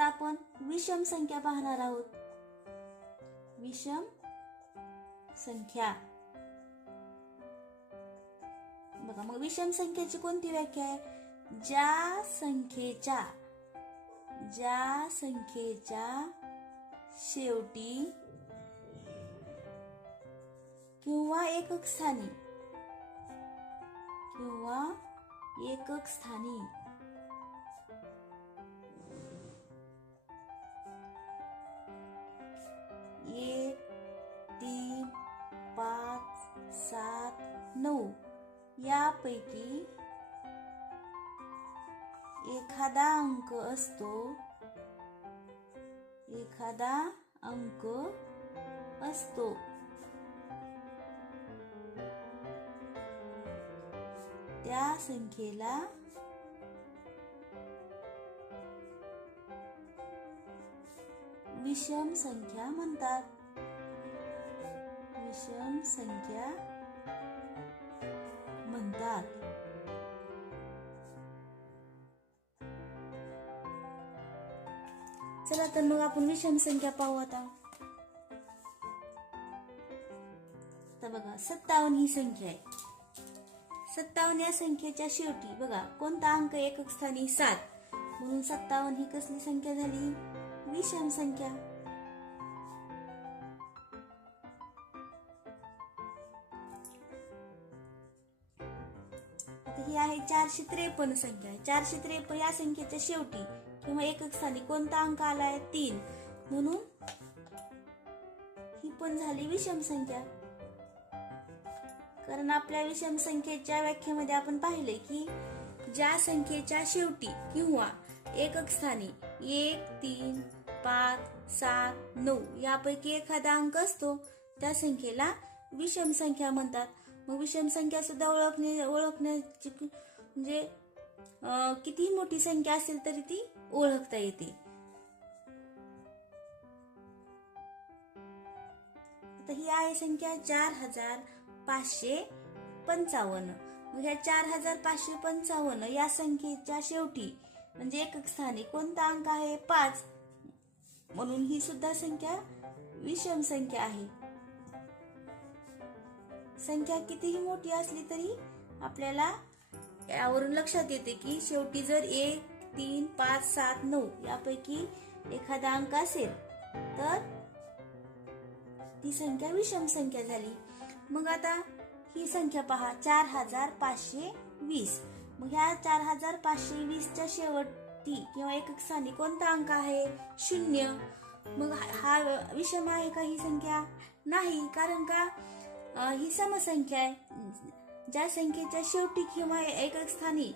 त्यानंतर आपण विषम संख्या पाहणार आहोत. विषम संख्या. बघा मग विषम संख्येची कोणती व्याख्या आहे? ज्या संख्येच्या ज्या संख्येच्या शेवटी किंवा एकक स्थानी किंवा एकक स्थानी सात नऊ. यापैकी एखादा अंक असतो. एखादा अंक असतो. त्या संख्येला विषम संख्या म्हणतात. विषम संख्या म्हणतात. चला तर मग आपण विषम संख्या पाहू आता. तर बघा सत्तावन्न ही संख्या आहे. सत्तावन्न या संख्येच्या शेवटी बघा कोणता अंक एकक स्थानी सात? म्हणून सत्तावन्न ही कसली संख्या झाली? विषम संख्या. ही आहे चारशे त्रेपन्न संख्या. चारशे त्रेपन्न या संख्येच्या शेवटी किंवा एकक स्थानी कोणता अंक आलाय? तीन. म्हणून ही पण झाली विषम संख्या. कारण आपल्या विषम संख्येच्या व्याख्येमध्ये आपण पाहिले की ज्या संख्येच्या शेवटी किंवा एकक स्थानी एक तीन पाच सात नऊ यापैकी एखादा अंक असतो त्या संख्येला विषम संख्या म्हणतात. मग विषम संख्या सुद्धा ओळखणे ओळखण्याची म्हणजे कितीही मोठी संख्या असेल तरी ती ओळखता येते. आता ही आहे संख्या चार हजार पाचशे पंचावन्न. मग ह्या चार हजार पाचशे पंचावन्न या संख्येच्या शेवटी म्हणजे एकक स्थानी कोणता अंक आहे? पाच. म्हणून ही सुद्धा संख्या विषम संख्या आहे. संख्या कितीही मोठी असली तरी आपल्याला यावरून लक्षात येते की शेवटी जर एक तीन पाच सात नऊ यापैकी एखादा अंक असेल तर ती संख्या विषम संख्या झाली. मग आता ही संख्या पहा चार हजार पाचशे वीस. मग ह्या चार हजार पाचशे वीसच्या शेवटी किंवा एकक स्थानी कोणता अंक आहे? शून्य. मग हा विषम आहे का ही संख्या? नाही कारण का? ही समसंख्या आहे. ज्या संख्येच्या शेवटी किंवा एकक स्थानी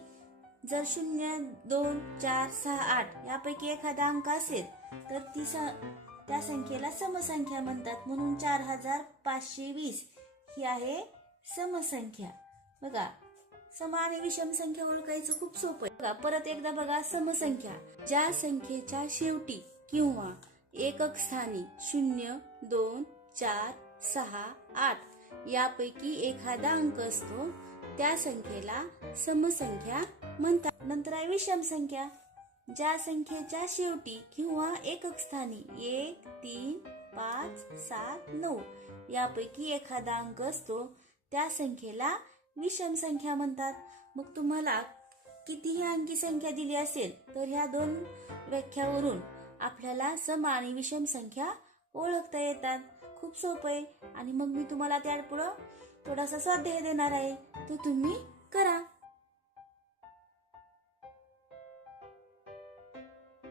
जर शून्य दोन चार सहा आठ यापैकी एखादा अंक असेल तर ती स त्या संख्येला समसंख्या म्हणतात. म्हणून चार हजार पाचशे वीस ही आहे समसंख्या. बघा सम आणि विषम संख्या ओळखायचं खूप सोपं आहे. बघा परत एकदा बघा समसंख्या. ज्या संख्येच्या शेवटी किंवा एकक स्थानी शून्य दोन चार सहा आठ यापैकी एखादा अंक असतो. त्या संख्येला समसंख्या म्हणतात. नंतर आहे विषम संख्या. ज्या संख्येच्या शेवटी किंवा एकक स्थानी एक तीन पाच सात नऊ यापैकी एखादा अंक असतो त्या संख्येला विषम संख्या म्हणतात. मग तुम्हाला कितीही अंकी संख्या दिली असेल तर ह्या दोन व्याख्यावरून आपल्याला सम आणि विषम संख्या ओळखता येतात. खूप सोपं आहे. आणि मग मी तुम्हाला त्यापुढं थोडासा स्वाध्याय देणार आहे. तो तुम्ही करा.